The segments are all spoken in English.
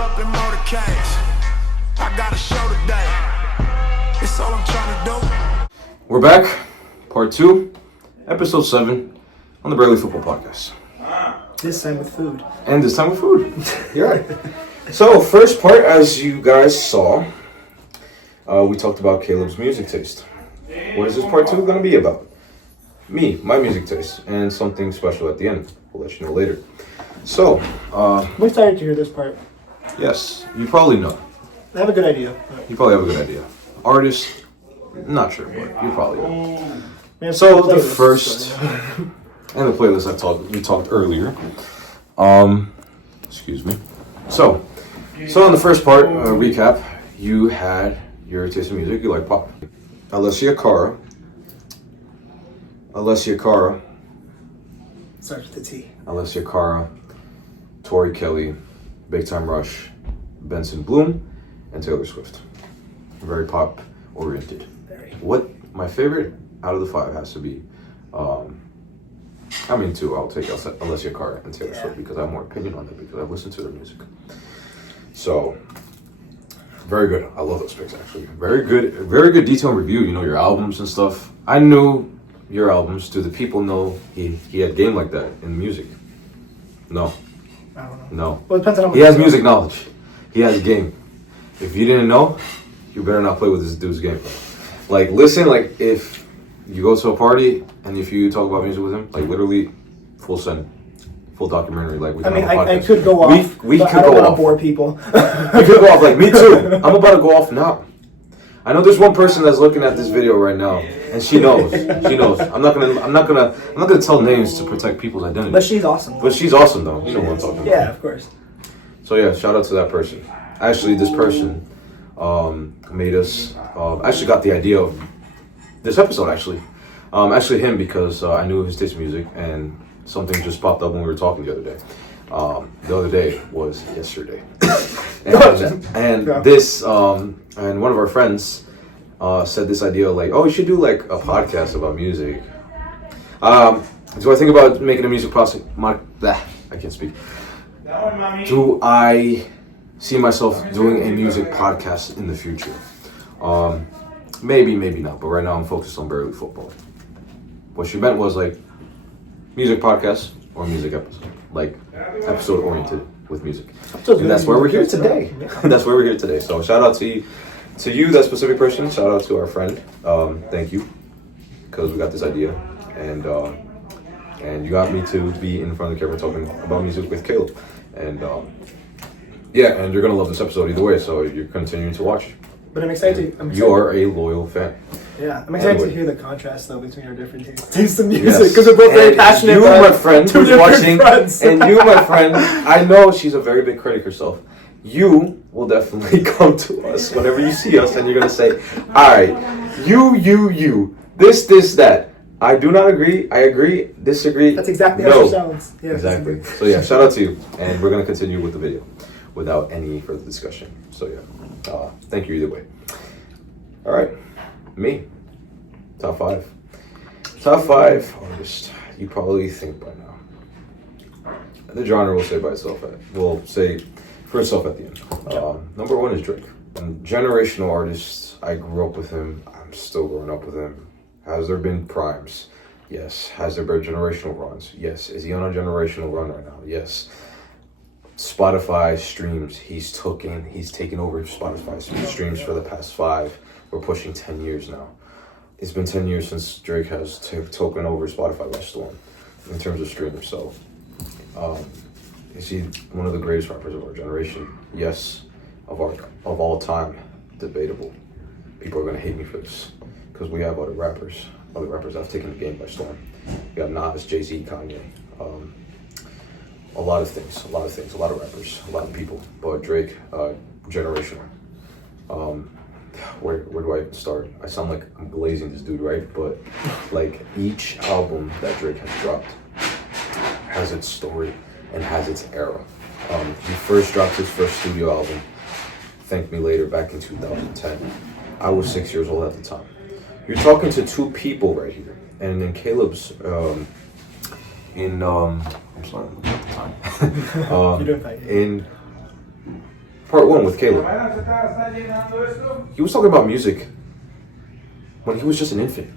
all up in motorcades. I got a show today. It's all I'm trying to do. We're back, part 2, episode 7 on the Barely Football Podcast. This time with food. And this time with food. You're right. So, first part, as you guys saw, we talked about Caleb's music taste. What is this part 2 going to be about? Me, my music taste, and something special at the end. We'll let you know later. So, I'm excited to hear this part. yes, you probably know. I have a good idea. You probably have a good idea. Artist, not sure, but you probably know. So So, the first, and the playlist we talked earlier. Excuse me. So in the first part, recap, you had your taste in music, you like pop. Alessia Cara. Starts with the T. Alessia Cara, Tori Kelly, Big Time Rush, Benson Bloom, and Taylor Swift. Very pop oriented. Very. What my favorite out of the 5 has to be, 2. I'll take Alessia Cara and Taylor Swift because I have more opinion on them because I've listened to their music. So, very good. I love those picks actually. Very good detailed review. You know your albums and stuff. I knew your albums. Do the people know he had game like that in music? No. I don't know. No. Well, it depends on how much He has music knowledge. He has game. If you didn't know, you better not play with this dude's game. Like, listen, like, if you go to a party and if you talk about music with him, like, literally, full documentary. Like, we can have a podcast. I could go off. We but could I don't go want off. to bore people. We could go off. Like, me too. I'm about to go off now. I know there's one person that's looking at this video right now, and she knows. She knows. I'm not gonna tell names to protect people's identity. But she's awesome. But she's awesome though. You know what I'm talking about. Yeah, of course. So yeah, shout out to that person. Actually, this person made us. Actually, got the idea of this episode. Actually him because I knew his taste in music, and something just popped up when we were talking the other day. The other day was yesterday, and this and one of our friends said this idea like, oh, you should do like a podcast about music. Do I think about making a music podcast? I can't speak. Do I see myself doing a music podcast in the future? Maybe not. But right now I'm focused on Barely Football. What she meant was like music podcast or music episode, like episode oriented with music. And that's where we're here today. That's where we're here today. So shout out to you, that specific person. Shout out to our friend. Thank you, because we got this idea, and you got me to be in front of the camera talking about music with Caleb, and yeah, and you're gonna love this episode either way. So you're continuing to watch. But I'm excited. You are a loyal fan. Yeah, I'm excited to hear the contrast though between our different tastes in music because Yes. we're both very And passionate. You, about my friend, two who's different watching, fronts. and you, my friend, I know she's a very big critic herself. You will definitely come to us whenever you see us, and you're gonna say, "All right, you, this, that. I do not agree. I agree. Disagree." That's exactly how no. she sounds. Yeah, Exactly. So yeah, shout out to you, and we're gonna continue with the video without any further discussion. So yeah, thank you either way. All right, me. Top 5 artists. You probably think by now. The genre will say by itself. Will say for itself at the end. Number 1 is Drake. And generational artist. I grew up with him. I'm still growing up with him. Has there been primes? Yes. Has there been generational runs? Yes. Is he on a generational run right now? Yes. Spotify streams. He's taken over Spotify streams for the past 5. We're pushing 10 years now. It's been 10 years since Drake has taken over Spotify by storm in terms of streamers. So, is he one of the greatest rappers of our generation? Yes. Of all time, debatable. People are gonna hate me for this because we have other rappers that have taken the game by storm. We got Nas, Jay-Z, Kanye, a lot of things, a lot of rappers, a lot of people. But Drake, generational. Where do I even start? I sound like I'm glazing this dude, right? But like each album that Drake has dropped has its story and has its era. He first dropped his first studio album, Thank Me Later, back in 2010. I was 6 years old at the time. You're talking to two people right here, and in Caleb's I'm sorry, I'm looking at the time. You're doing fine. Part 1 with Caleb. He was talking about music when he was just an infant.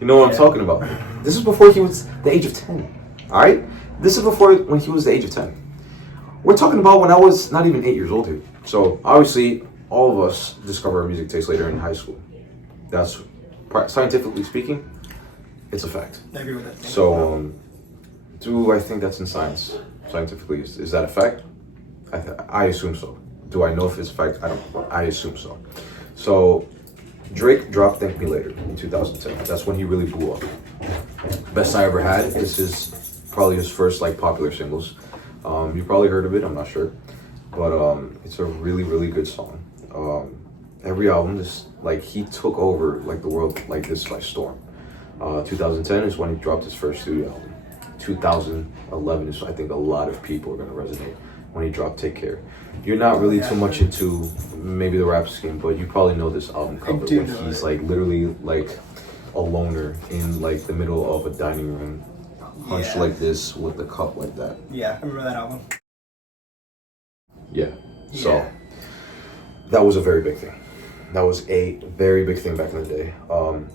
You know what I'm talking about? This is before he was the age of 10. Alright? This is before when he was the age of 10. We're talking about when I was not even 8 years old here. So obviously, all of us discover our music taste later in high school. That's scientifically speaking, it's a fact. I agree with that. So, do I think that's in science? Scientifically, is that a fact? I assume so. Do I know if it's a fact? I don't know. I assume so. So, Drake dropped "Thank Me Later" in 2010. That's when he really blew up. "Best I Ever Had" is probably his first like popular singles. You probably heard of it. I'm not sure, but it's a really, really good song. Every album is like he took over like the world like this by storm. 2010 is when he dropped his first studio album. 2011 is I think a lot of people are gonna resonate when he dropped "Take Care." You're not really too much into maybe the rap scheme, but you probably know this album cover when he's like literally like a loner in like the middle of a dining room, hunched like this with the cup like that. Yeah, I remember that album. Yeah. So that was a very big thing. That was a very big thing back in the day.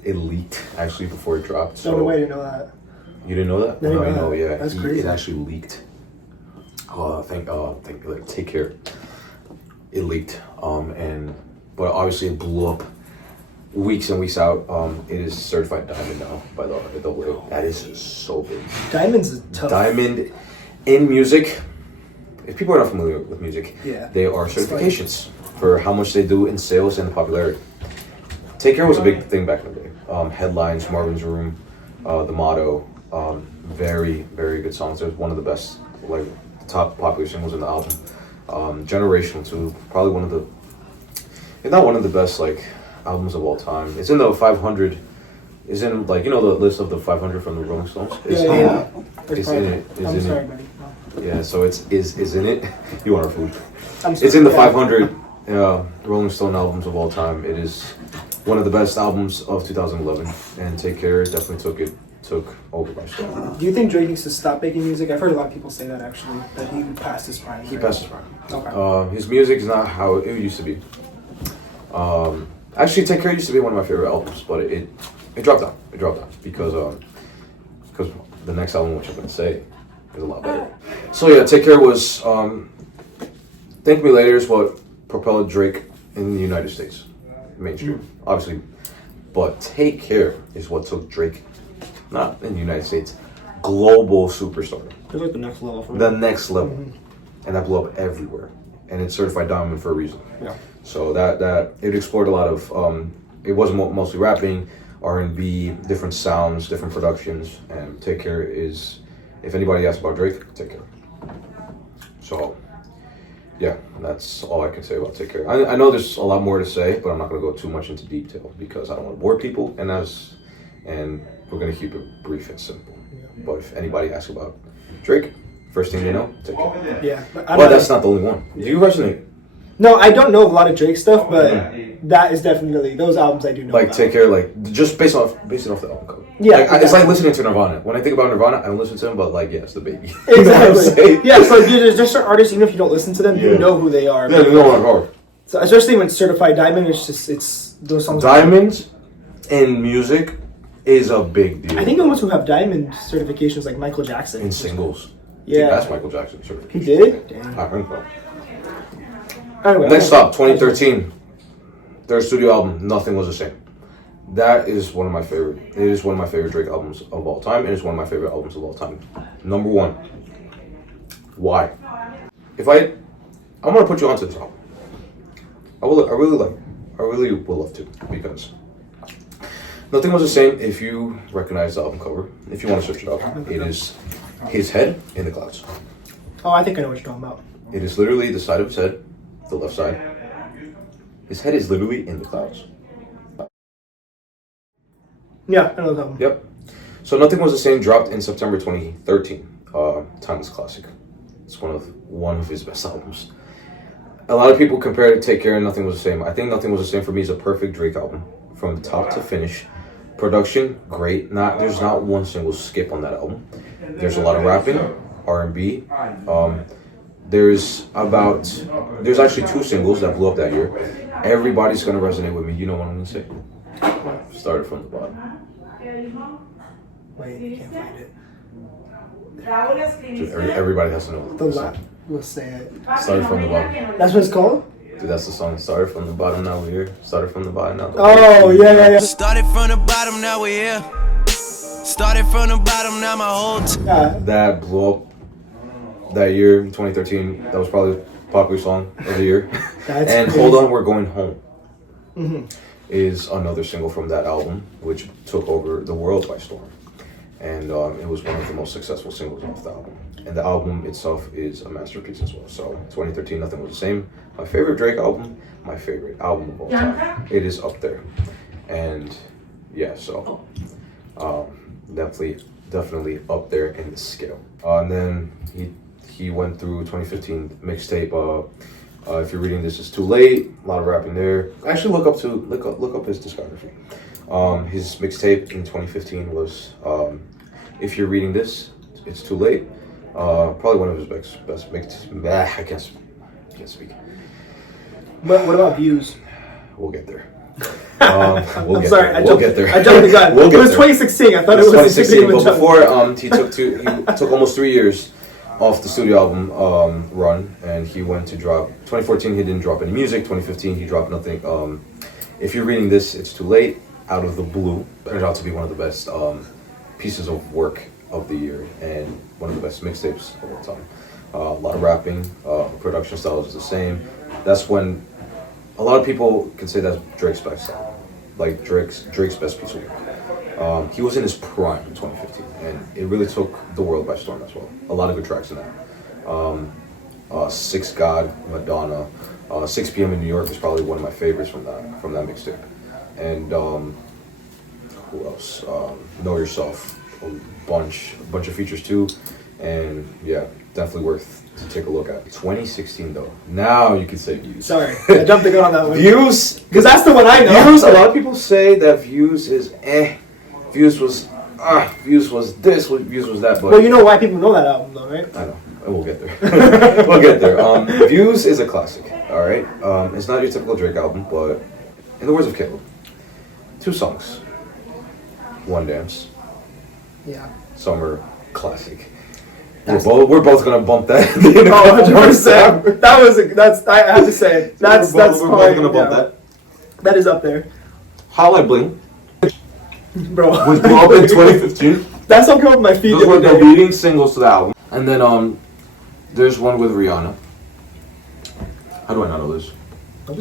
It leaked actually before it dropped. So no way, I didn't know that. You didn't know that? No, I know. Yeah, that's crazy. It actually leaked. Thank like, "Take Care." It leaked, but obviously it blew up weeks and weeks out. It is certified diamond now by the way. That is so big. Diamond's a tough. Diamond in music. If people are not familiar with music, they are certifications for how much they do in sales and popularity. "Take Care" was a big thing back in the day. Headlines, Marvin's Room, The Motto. Very, very good songs. They're one of the best, like top popular singles in the album. Generational too. Probably one of the, if not one of the best like albums of all time. It's in the 500. It's in like the list of the 500 from the Rolling Stones. It's in it. I'm sorry, buddy. No. Yeah, so is in it. You want our food? It's in the 500 Rolling Stone albums of all time. It is one of the best albums of 2011, and "Take Care" definitely took over by storm. Do you think Drake needs to stop making music? I've heard a lot of people say that actually, that he passed his prime. He passed his prime. Okay. His music is not how it used to be. Actually, "Take Care" used to be one of my favorite albums, but it dropped down. It dropped down because the next album, which I'm gonna say, is a lot better. So yeah, "Take Care" was "Thank Me Later" is what propelled Drake in the United States, mainstream, obviously, but "Take Care" is what took Drake, not in the United States, global superstar. It's like the next level for me. The next level, and that blew up everywhere, and it's certified diamond for a reason. Yeah. So that it explored a lot of. It wasn't mostly rapping, R&B, different sounds, different productions, and "Take Care" is. If anybody asks about Drake, "Take Care." So, yeah, that's all I can say about "Take Care." I know there's a lot more to say, but I'm not going to go too much into detail because I don't want to bore people, and we're going to keep it brief and simple. But if anybody asks about Drake, first thing they know, "Take Care." Yeah. But that's not the only one. Do you resonate? No, I don't know a lot of Drake stuff, but that is definitely those albums I do know. Like about. "Take Care," like just based off the album cover. Yeah, like, it's like listening to Nirvana. When I think about Nirvana, I don't listen to them, but like, yeah, it's the baby. Exactly. Yeah, so there's just certain artists, even if you don't listen to them, you know who they are. Yeah, you know what I'm going. So especially when "Certified Diamond," it's those songs. Diamonds in music is a big deal. I think the ones who have diamond certifications like Michael Jackson. In singles. Yeah. That's Michael Jackson certification. He did? Damn. I think so. Anyway, Next up, 2013. Their studio album, "Nothing Was the Same." That is one of my favorite. It is one of my favorite Drake albums of all time. It is one of my favorite albums of all time. Number one. Why? I'm gonna put you onto this album. I really would love to, because "Nothing Was the Same." If you recognize the album cover, if you want to search it up, it is his head in the clouds. Oh, I think I know what you're talking about. It is literally the side of his head, the left side. His head is literally in the clouds. Yeah, I know that one. Yep. So "Nothing Was the Same" dropped in September 2013. Timeless classic. It's one of his best albums. A lot of people compare it to "Take Care" and "Nothing Was the Same." I think "Nothing Was the Same" for me is a perfect Drake album, from top to finish. Production, great. There's not one single skip on that album. There's a lot of rapping, R&B. there's actually 2 singles that blew up that year. Everybody's gonna resonate with me. You know what I'm gonna say? Started from the bottom. Wait, you can't find it. Everybody has to know The the last. song. We'll say it. Started from the bottom. That's what it's called? Dude, that's the song. Started from the bottom, now we're here. Started from the bottom, now Oh, yeah. Started from the bottom, now we're here. Started from the bottom, now my whole Yeah. That blew up that year in 2013. That was probably the popular song of the year. That's and crazy. Hold On, We're Going Home Mm-hmm. is another single from that album, which took over the world by storm. And it was one of the most successful singles off the album. And the album itself is a masterpiece as well. So 2013, Nothing Was the Same. My favorite Drake album, my favorite album of all time. It is up there. And yeah, so definitely up there in the scale. And then he went through 2015 mixtape. If you're reading this, it's too late. A lot of rapping there. Actually, look up his discography. His mixtape in 2015 was If You're Reading This, It's Too Late. Probably one of his best mixtapes. I can't speak. But what about Views? We'll get there. I'm sorry, We'll get there. I jumped the gun. We'll It get was there. 2016. I thought it was 2016. But before he took almost 3 years off the studio album run, and he went to drop 2014. He didn't drop any music. 2015 he dropped nothing. If You're Reading This, It's Too Late. Out of the blue, turned out to be one of the best pieces of work of the year and one of the best mixtapes of all time. A lot of rapping, production style is the same. That's when a lot of people can say that's Drake's best song, like Drake's best piece of work. He was in his prime in 2015, and it really took the world by storm as well. A lot of good tracks in that. Six God, Madonna, 6 p.m. in New York is probably one of my favorites from that mixtape. And who else? Know Yourself, a bunch of features too. And yeah, definitely worth to take a look at. 2016 though. Now you can say Views. Sorry, I jumped the gun on that one. Views, Because that's the one I know. Views. A lot of people say that Views is Views was Views was this. Views was that. But Well, you know why people know that album though, right? I know. We'll get there. We'll get there. Views is a classic. All right. It's not your typical Drake album, but in the words of Caleb, 2 songs, 1 dance, Yeah. summer classic. We're both gonna bump that. You know, 100%. I have to say that's we're both gonna bump yeah. that. That is up there, Highlight Bling bro. was blew up in 2015. That song came up my feed. Those were the leading singles to the album. And then there's one with Rihanna. How do I not know this? I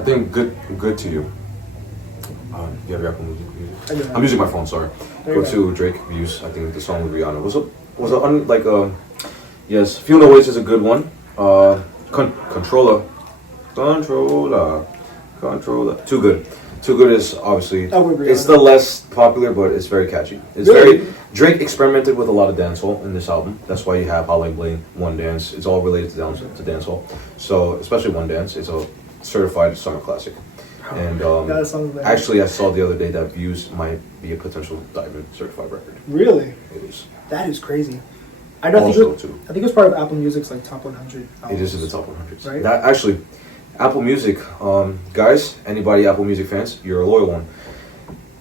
think good to you. You have your Apple Music? I'm using my phone. Sorry. Go to Drake Views. I think the song with Rihanna yes. Feel No Ways is a good one. Controller. Too Good is obviously it's the less popular, but it's very catchy. It's really? Drake experimented with a lot of dancehall in this album. That's why you have Highlight Bling, One Dance. It's all related to dancehall. So especially One Dance, it's a certified summer classic. And actually, I saw the other day that Views might be a potential Diamond certified record. Really? It is. That is crazy. I think it was part of Apple Music's like top 100 albums. It is in the top 100. Right? That actually, Apple Music, guys, anybody Apple Music fans, you're a loyal one.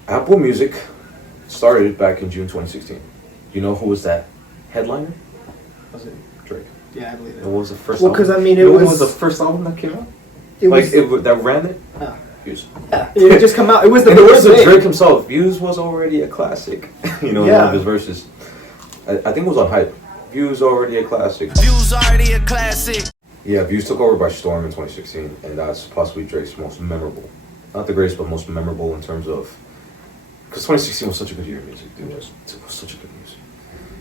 Apple Music started back in June 2016. You know who was that headliner? Was it? Drake. Yeah, I believe it. What was the first Well, album? because I mean, what was the first album that came out? That ran it? Views. Yeah, it just come out. It was the In the words of thing. Drake himself, Views was already a classic. You know, one of his verses. I think it was on Hype. Views already a classic. Views already a classic. Yeah, Views took over by storm in 2016, and that's possibly Drake's most memorable. Not the greatest, but most memorable in terms of... Because 2016 was such a good year in music, dude. It was such a good music.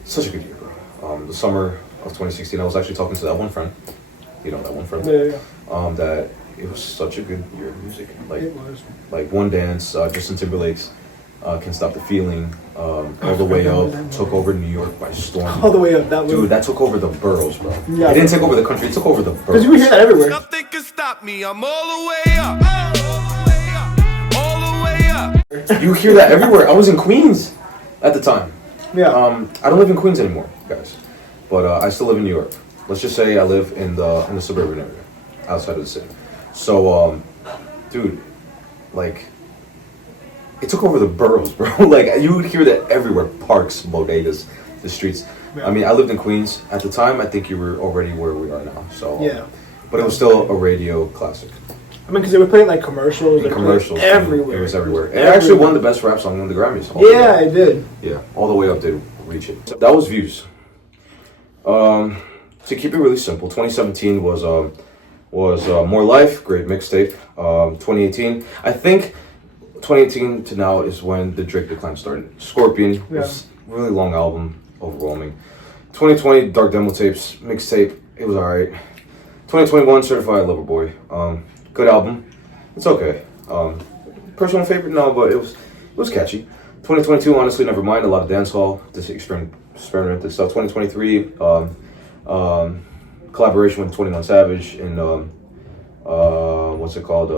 Such a good year, bro. The summer of 2016, I was actually talking to that one friend. You know, that one friend? Yeah. That it was such a good year in music. It was. Like One Dance, Justin Timberlake's Can't Stop the Feeling, All the Way Up, took over New York by storm. All the Way Up, that was... Dude, that took over the boroughs, bro. Yeah, it didn't take over the country, it took over the boroughs. Because you hear that everywhere. Nothing can stop me. I'm all the way up. All the way up. You hear that everywhere. I was in Queens at the time. Yeah. I don't live in Queens anymore, guys. But I still live in New York. let's just say I live in the suburban area, outside of the city. So, dude, like, it took over the boroughs, bro. Like, you would hear that everywhere. Parks, bodegas, the streets. Yeah. I mean, I lived in Queens at the time. I think you were already where we are now. So Yeah. but it was still a radio classic. I mean, because they were playing like commercials. In commercials, everywhere. It was everywhere. It actually won the best rap song on the Grammys. Yeah, it did. Yeah, all the way up to reach it. That was Views. To keep it really simple, 2017 was More Life, great mixtape. 2018, I think 2018 to now is when the Drake decline started. Scorpion was really long album, overwhelming. 2020, Dark Demo Tapes, mixtape, it was alright. 2021, Certified Lover Boy, good album. It's okay. Personal favorite, no, but it was catchy. 2022, honestly, never mind. A lot of dancehall, this experimental stuff. 2023, collaboration with 21 Savage in what's it called?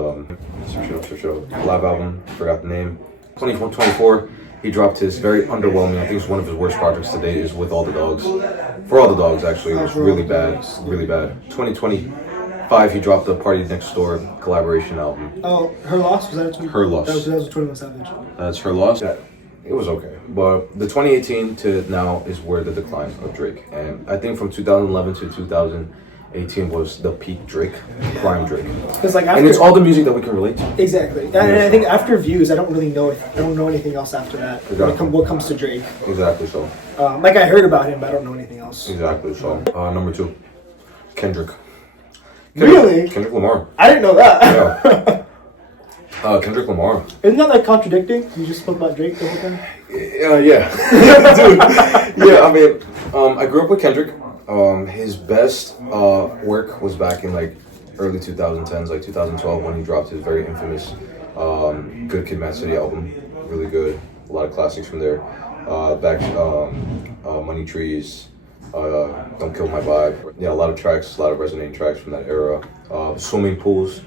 Search it up. Live album, forgot the name. 2024, he dropped his very underwhelming, I think it's one of his worst projects to date, is With All the Dogs. For All the Dogs, actually, it was really bad, really bad. 2025, he dropped the Party Next Door collaboration album. Oh, Her Loss? Was that Her Loss. That was 21 Savage. That's Her Loss. Yeah, it was okay. But the 2018 to now is where the decline of Drake. And I think from 2011 to 2018 was the peak Drake, prime Drake. Because like after, and it's all the music that we can relate to. Exactly. And I think after Views, I don't really know it. I don't know anything else after that. Exactly. What comes to Drake. Exactly so. Like I heard about him, but I don't know anything else. Exactly so. Number 2, Kendrick. Really? Kendrick Lamar. I didn't know that. Yeah. Kendrick Lamar. Isn't that like contradicting? You just spoke about Drake the whole time? Yeah. Dude. Yeah, I mean, I grew up with Kendrick. His best work was back in like early 2010s, like 2012, when he dropped his very infamous Good Kid, Mad City album. Really good. A lot of classics from there. Money Trees, Don't Kill My Vibe. Yeah, a lot of tracks, a lot of resonating tracks from that era. Swimming Pools.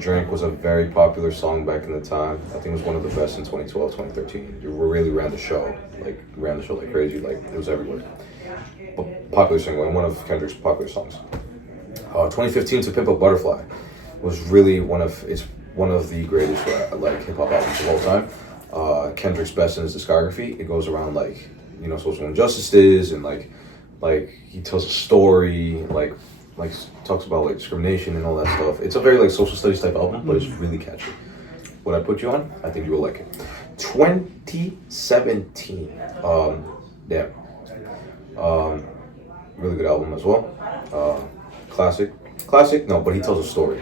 Drink was a very popular song back in the time. I think it was one of the best in 2012, 2013. You really ran the show like crazy. Like, it was everywhere. Popular single and one of Kendrick's popular songs. 2015 To Pimp a Butterfly was really one of the greatest hip hop albums of all time. Kendrick's best in his discography. It goes around like, you know, social injustices and like he tells a story, like talks about like discrimination and all that stuff. It's a very like social studies type album, but it's really catchy. What I put you on, I think you will like it. 2017, really good album as well. Classic, no, but he tells a story.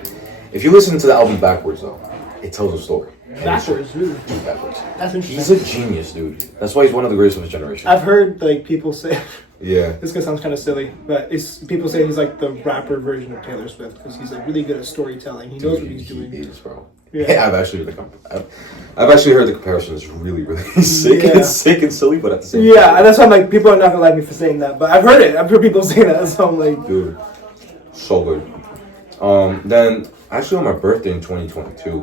If you listen to the album backwards though, it tells a story. Backwards, really? Backwards. That's interesting. He's a genius, dude. That's why he's one of the greatest of his generation. I've heard like people say. Yeah. This guy sounds kind of silly, but people say he's like the rapper version of Taylor Swift because he's like really good at storytelling. He knows what he's doing. He is, bro. Yeah. I've actually heard the comparison is really, really sick. Yeah. It's sick and silly, but at the same time. Yeah, and that's why I'm like, people are not gonna like me for saying that, but I've heard it. I've heard people say that, so I'm like, dude, so good. Then actually on my birthday in 2022,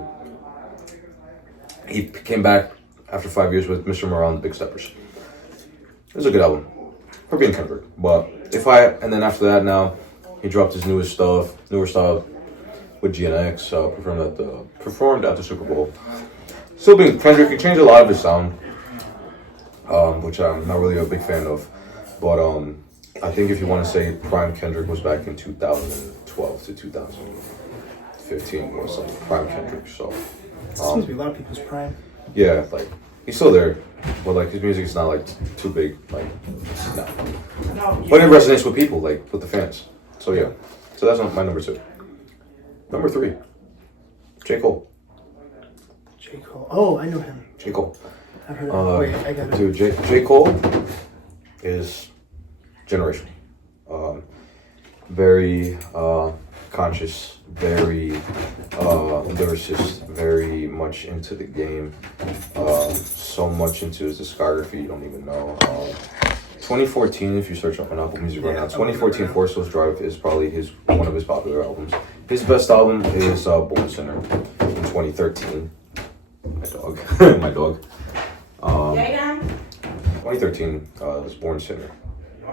he came back after 5 years with Mr. Morale and the Big Steppers. It was a good album for being Kendrick, but and then after that now, he dropped his newer stuff with GNX, performed at the Super Bowl. Still being Kendrick, he changed a lot of his sound, which I'm not really a big fan of, but I think if you want to say prime Kendrick was back in 2012 to 2015 was like prime Kendrick, so. it seems to be a lot of people's prime. Yeah, like, he's still there, but like his music is not like too big, like, no. But it resonates with people, like with the fans. So yeah, so that's my number 2. Number 3, J. Cole. J. Cole. Oh, I know him. J. Cole. I've heard of him. Wait, I got it. Dude, J. Cole is generational. Very conscious, very lyricist, very much into the game, so much into his discography you don't even know. 2014, if you search up on Apple Music right now, 2014 Forest Hills Drive is probably one of his popular albums. His best album is Born Sinner in 2013. My dog. 2013 was Born Sinner.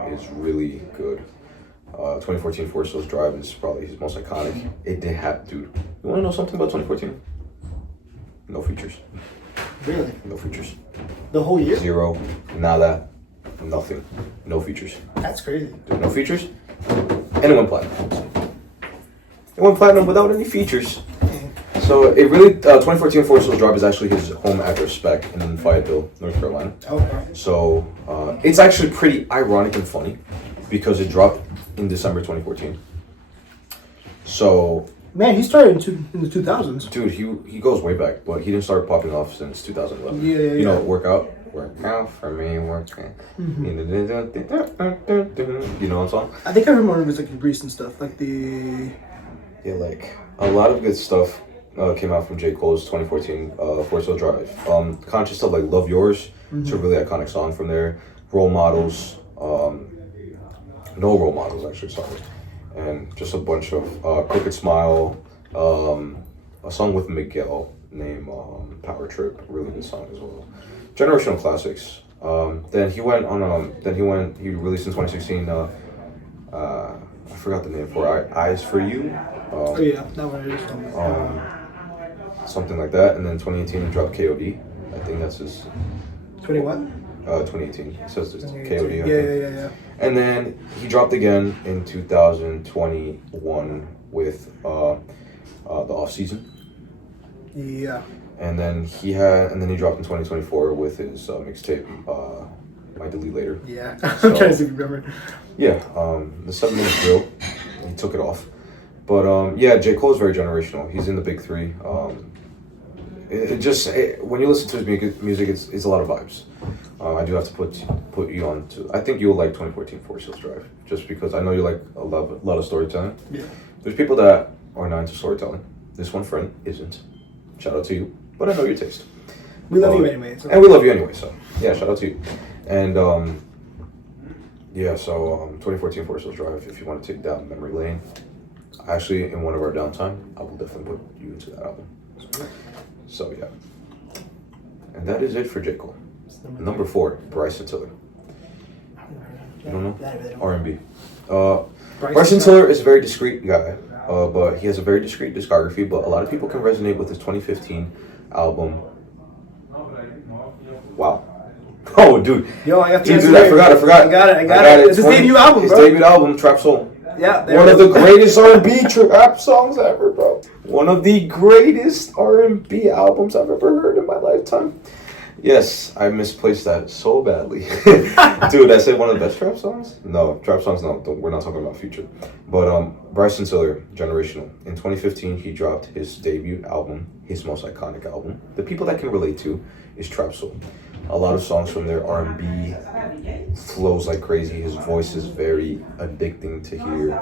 Is really good. 2014 Forest Hills Drive is probably his most iconic. It did have, dude. You want to know something about 2014? No features. Really? No features. The whole year? Zero. Nada. Nothing. No features. That's crazy. Dude, no features. And it went platinum. It went platinum without any features. So it really, 2014 Forest Hills Drive is actually his home address spec in Fayetteville, North Carolina. Okay. So it's actually pretty ironic and funny because it dropped in December 2014. So Man, he started in the 2000s. dude, he goes way back, but he didn't start popping off since 2011. Yeah. You know, work out for me, work. Mm-hmm. You know what I'm saying? I think I remember it was like Grease and stuff, like the. Yeah, like a lot of good stuff came out from J. Cole's 2014 Forest Hill Drive. Conscious of like Love Yours, it's a really iconic song from there. Role Models, No Role Models actually, sorry. And just a bunch of Crooked Smile, a song with Miguel named Power Trip, really good song as well. Generational classics. Then he went on he released in 2016 I forgot the name for Eyes for You. Oh yeah, that one is. Something like that, and then 2018 he dropped KOD. I think that's his 21. 2018. It says it's KOD. I think. Yeah. And then he dropped again in 2021 with the Off Season. Yeah. And then he dropped in 2024 with his mixtape My Delete Later. Yeah. So, I'm trying to see if you remember. Yeah, the 7-minute drill. He took it off. But yeah, J. Cole is very generational. He's in the big three. When you listen to his music, it's a lot of vibes. I do have to put you on to. I think you'll like 2014 Forest Hills Drive, just because I know you like a lot of storytelling. Yeah. There's people that are not into storytelling. This one friend isn't. Shout out to you, but I know your taste. We love you anyway. So. And we love you anyway, so yeah, shout out to you. And 2014 Forest Hills Drive, if you want to take down memory lane, actually in one of our downtime, I will definitely put you into that album. So yeah. And that is it for J. Cole. Number 4, Bryson Tiller. You don't know? R&B. Bryson Tiller is a very discreet guy, but he has a very discreet discography, but a lot of people can resonate with his 2015 album. Wow. Oh, dude. Yo, I got dude, I forgot. I got it. It's his debut album, his bro. His debut album, Trap Soul. Yeah. One of the greatest R&B trap songs ever, bro. One of the greatest R&B albums I've ever heard in my lifetime. Yes, I misplaced that so badly. Dude, I said one of the best trap songs? No, trap songs, no. We're not talking about Future. But Bryson Tiller, Generational. In 2015, he dropped his debut album, his most iconic album. The people that can relate to is Trap Soul. A lot of songs from there, R&B, flows like crazy. His voice is very addicting to hear.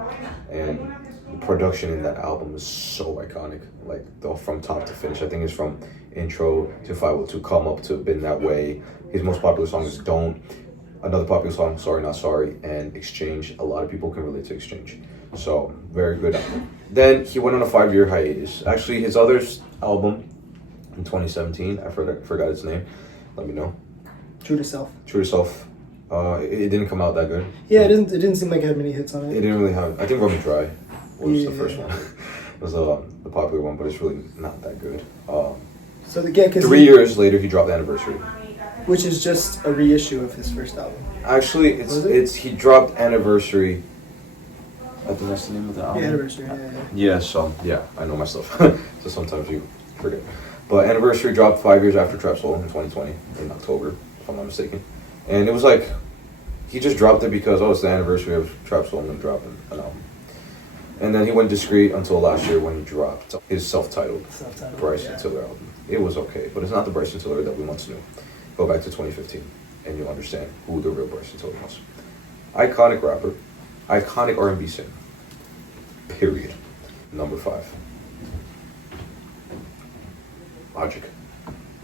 And the production in that album is so iconic. Like, from top to finish. I think it's from intro to 502 Come Up to Been That Way. His most popular song is Don't. Another popular song, Sorry Not Sorry, and Exchange. A lot of people can relate to Exchange. So, very good album. Then he went on a 5-year hiatus. Actually, his other album in 2017, I forgot its name. Let me know. True to Self. True to Self. It didn't come out that good. Yeah, it didn't seem like it had many hits on it. It didn't really have. I think Run Me Dry was the first one. It was the popular one, but it's really not that good. So the yeah, 3 years later, he dropped Anniversary, which is just a reissue of his first album. Actually, he dropped Anniversary. I think that's the name of the album. Yeah, Anniversary. Yeah, I know my stuff. So sometimes you forget. But Anniversary dropped 5 years after Trap Soul in 2020 in October, if I'm not mistaken. And it was like he just dropped it because it's the anniversary of Trap Soul. I'm gonna drop an album. And then he went discreet until last year when he dropped his self-titled Bryson Tiller album. It was okay, but it's not the Bryson Tiller that we once knew. Go back to 2015, and you'll understand who the real Bryson Tiller was. Iconic rapper, iconic R&B singer. Period. Number 5. Logic.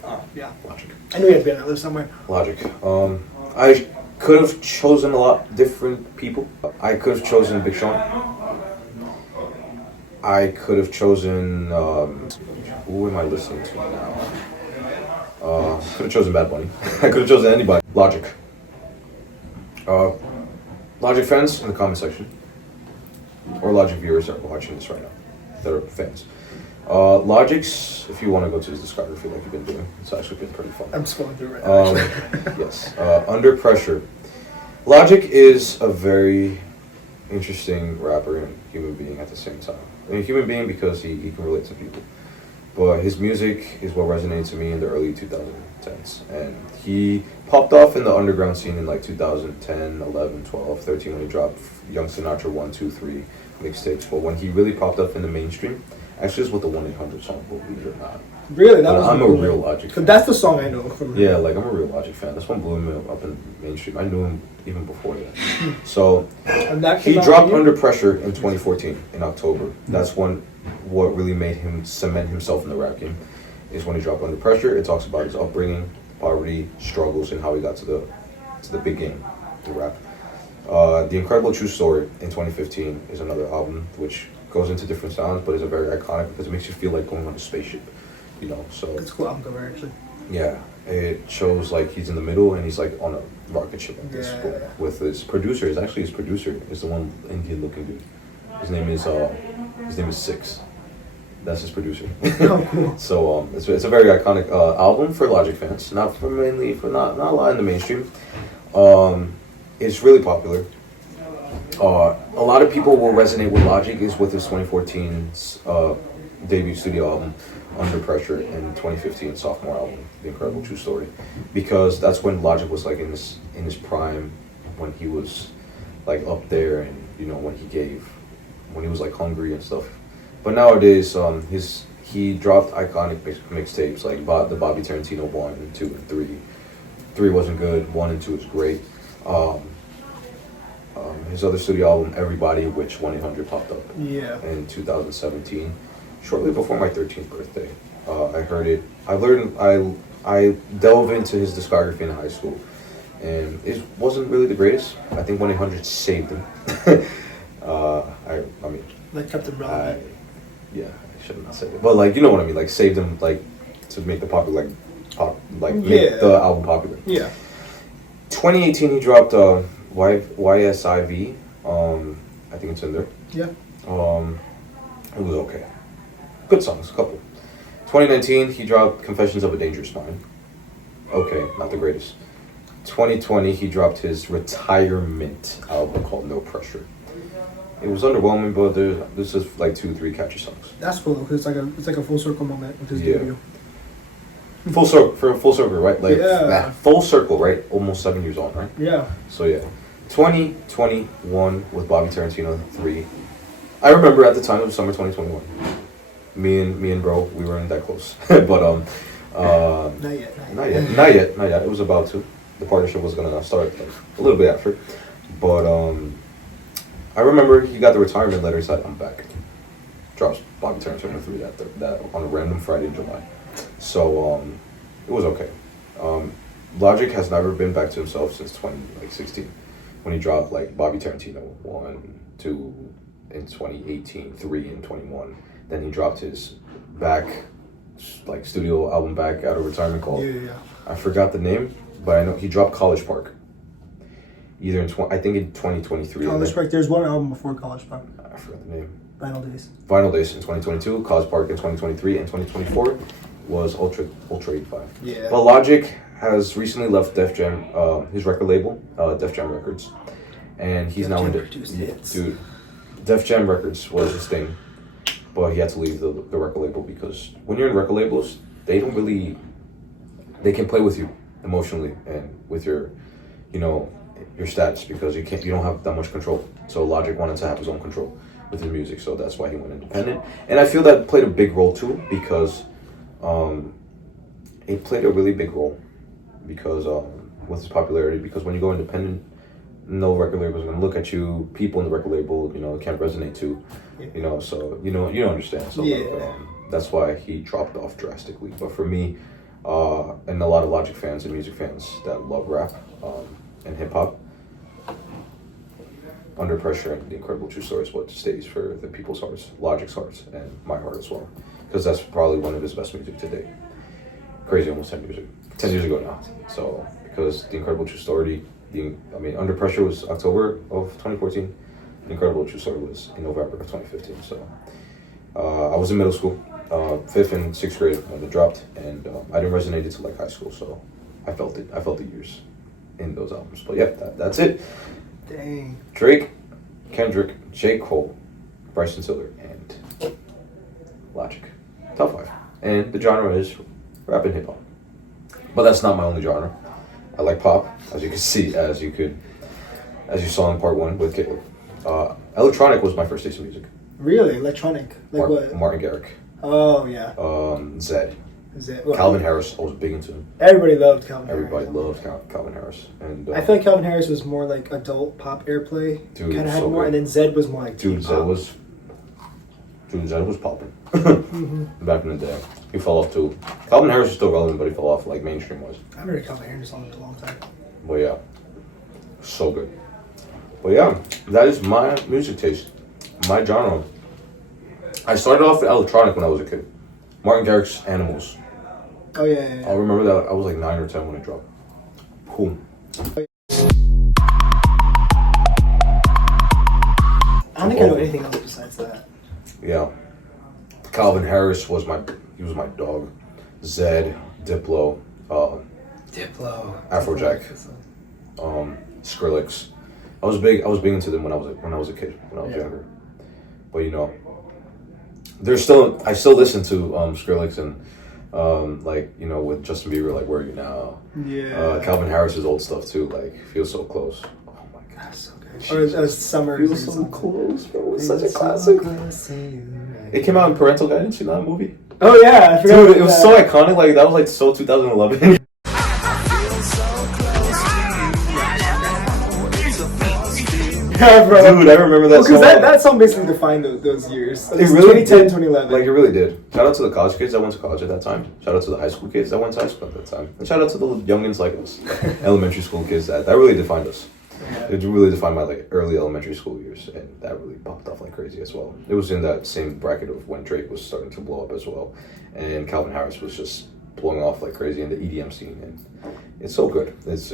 Oh, yeah. Logic. I knew he had been out there somewhere. Logic. I could have chosen a lot different people. I could have chosen Big Sean. I could have chosen, who am I listening to now? Could have chosen Bad Bunny. I could have chosen anybody. Logic. Logic fans in the comment section, or Logic viewers that are watching this right now, that are fans. Logic's, if you want to go to his discography like you've been doing, it's actually been pretty fun. I'm scrolling through it right now. Yes. Under Pressure. Logic is a very interesting rapper and human being at the same time. I mean, human being because he can relate to people. But his music is what resonated to me in the early 2010s. And he popped off in the underground scene in like 2010, 11, 12, 13 when he dropped Young Sinatra 1, 2, 3 mixtapes. But when he really popped up in the mainstream, actually it's with the 1-800 song, believe it or not. Really? That was I'm a real Logic fan. That's the song I know from him. Yeah, like I'm a real Logic fan. This one blew him up in mainstream. I knew him even before that. So And that he came out dropped when Under Pressure in 2014 in October. That's when what really made him cement himself in the rap game is when he dropped Under Pressure. It talks about his upbringing, poverty, struggles, and how he got to the big game, the rap. The Incredible True Story in 2015 is another album which goes into different sounds, but is a very iconic because it makes you feel like going on a spaceship. You know, so It's a cool album cover, actually. yeah, it shows like he's in the middle and he's like on a rocket ship like this Yeah. with his producer. His producer is the one Indian looking dude. His name is Six. That's his producer. Oh, cool. So it's a very iconic album for Logic fans, not a lot in the mainstream. It's really popular. A lot of people will resonate with Logic is with his 2014's debut studio album Under Pressure and 2015 sophomore album The Incredible True Story, because that's when Logic was like in his prime, when he was like up there, and you know when he was like hungry and stuff. But nowadays he dropped iconic mixtapes like the Bobby Tarantino 1, 2, and 3. 3 wasn't good, 1 and 2 is great. His other studio album Everybody, which 1-800 popped up Yeah. in 2017, shortly before my 13th birthday. I heard it. I delved into his discography in high school, and it wasn't really the greatest. I think 1-800 saved him. I mean, That kept him relevant. yeah, I should not say it, but like you know what I mean, like saved him, like to make the popular, make the album popular. Yeah. 2018, he dropped YSIV. I think it's in there. Yeah. It was okay. Good songs, a couple. 2019, he dropped Confessions of a Dangerous Mind. Okay, not the greatest. 2020, he dropped his retirement album called No Pressure. It was underwhelming, but there's just like 2-3 catchy songs. That's cool because it's like a full circle moment with his Yeah. debut. Full circle, right? Like Yeah. full circle, right? Almost 7 years on, right? Yeah. So yeah, 2021 with Bobby Tarantino 3. I remember at the time it was summer 2021. Me and bro, we weren't that close, but not yet. It was about to. The partnership was gonna start like a little bit after, but I remember he got the retirement letter. Said I'm back. Drops Bobby Tarantino 3 that on a random Friday in July. So it was okay. Logic has never been back to himself since 2016, when he dropped like Bobby Tarantino 1, 2 in 2018, 3 in 21. Then he dropped his like studio album back out of retirement called I forgot the name, but I know he dropped College Park. Either in I think in 2023. College Park. There's one album before College Park. I forgot the name. Vinyl Days. Vinyl Days in 2022, College Park in 2023, and 2024 was Ultra 85. Yeah. But Logic has recently left Def Jam, his record label, Def Jam Records, and he's now in dude. Def Jam Records was his thing, but he had to leave the record label because when you're in record labels, they can play with you emotionally and with your, your status, because you don't have that much control. So Logic wanted to have his own control with his music, so that's why he went independent. And I feel that played a big role too, because it played a really big role because with his popularity, because when you go independent, no record label is going to look at you. People in the record label, can't resonate to, so you don't understand. So that's why he dropped off drastically. But for me, and a lot of Logic fans and music fans that love rap and hip hop, Under Pressure and The Incredible True Story is what stays for the people's hearts, Logic's hearts, and my heart as well, because that's probably one of his best music to date. Crazy, almost 10 years ago now. So because The Incredible True Story, Under Pressure was October of 2014. incredible true story was in November of 2015. So I was in middle school, 5th and 6th grade when it dropped, and I didn't resonate until like high school. So I felt it. I felt the years in those albums. But yeah, that's it. Dang. Drake, Kendrick, J. Cole, Bryson Tiller, and Logic. Top 5. And the genre is rap and hip hop. But that's not my only genre. I like pop, as you can see, as you saw in part 1 with Caleb. Electronic was my first taste of music. Really? Electronic? Like what? Martin Garrix. Oh, yeah. Zed. Well, Calvin Harris, I was big into him. everybody loved Calvin Everybody Harris. loved Calvin Harris. And I feel like Calvin Harris was more like adult pop airplay. Dude, Kind of had so more, good. and then Zed was more like Dude, T-pop. Zed was popping. Back in the day. He fell off too. Calvin Harris is still relevant, but he fell off like mainstream wise. I haven't heard Calvin Harris song in a long time. But yeah, so good. But yeah, that is my music taste, my genre. I started off with electronic when I was a kid. Martin Garrix, Animals. Oh, yeah. I remember that I was like 9 or 10 when it dropped. Boom. I don't think I know anything else besides that. Yeah. Calvin Harris was my dog. Zed, Diplo, Diplo. Afrojack. Skrillex. I was big into them when I was a kid, when I was younger. But you know, I still listen to Skrillex and like, you know, with Justin Bieber, like Where Are You Now? Yeah. Calvin Harris's old stuff too, like Feel So Close. Oh my god. That's so good. Or Summer. Feel So Close, bro. It's such a classic. It came out in Parental Guidance, you know that movie? Oh yeah, I forgot. Dude, it was so iconic, like that was like so 2011. Yeah, bro. Dude, I remember that Because song. that song basically defined those years. It really 2010, did. 2011. Like it really did. Shout out to the college kids that went to college at that time. Shout out to the high school kids that went to high school at that time. And shout out to the youngins like us, elementary school kids that really defined us. It really defined my like early elementary school years, and that really popped off like crazy as well. It was in that same bracket of when Drake was starting to blow up as well, and Calvin Harris was just blowing off like crazy in the EDM scene, and it's so good. It's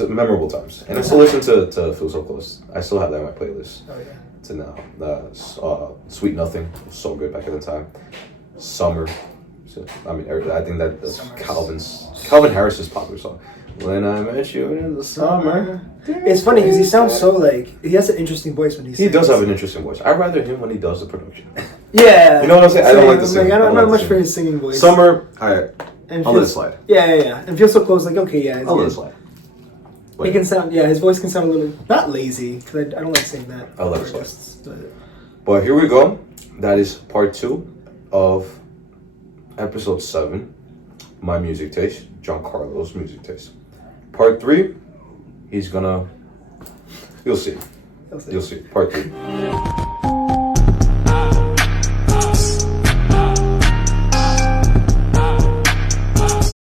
memorable times, and I still listen to Feel So Close. I still have that on my playlist. Oh yeah. To now, Sweet Nothing was so good back at the time. Summer, so, I mean, I think that's Calvin Harris's popular song. When I Met You in the Summer. It's funny because he sounds so like he has an interesting voice when he sings. He does have an interesting voice. I'd rather him when he does the production. Yeah. You know what I'm saying? I don't like the singing. I'm I don't not like much the for singing. his singing voice. Summer, alright. And I'll let it slide. Yeah. And Feel So Close, like okay, yeah. I'll let it slide. He can sound, his voice can sound a little not lazy because I don't like saying that. I'll let it slide. slide. But here we go. That is part 2 of episode 7. My music taste, Giancarlo's music taste. Part 3, you'll see. You'll see. Part 3.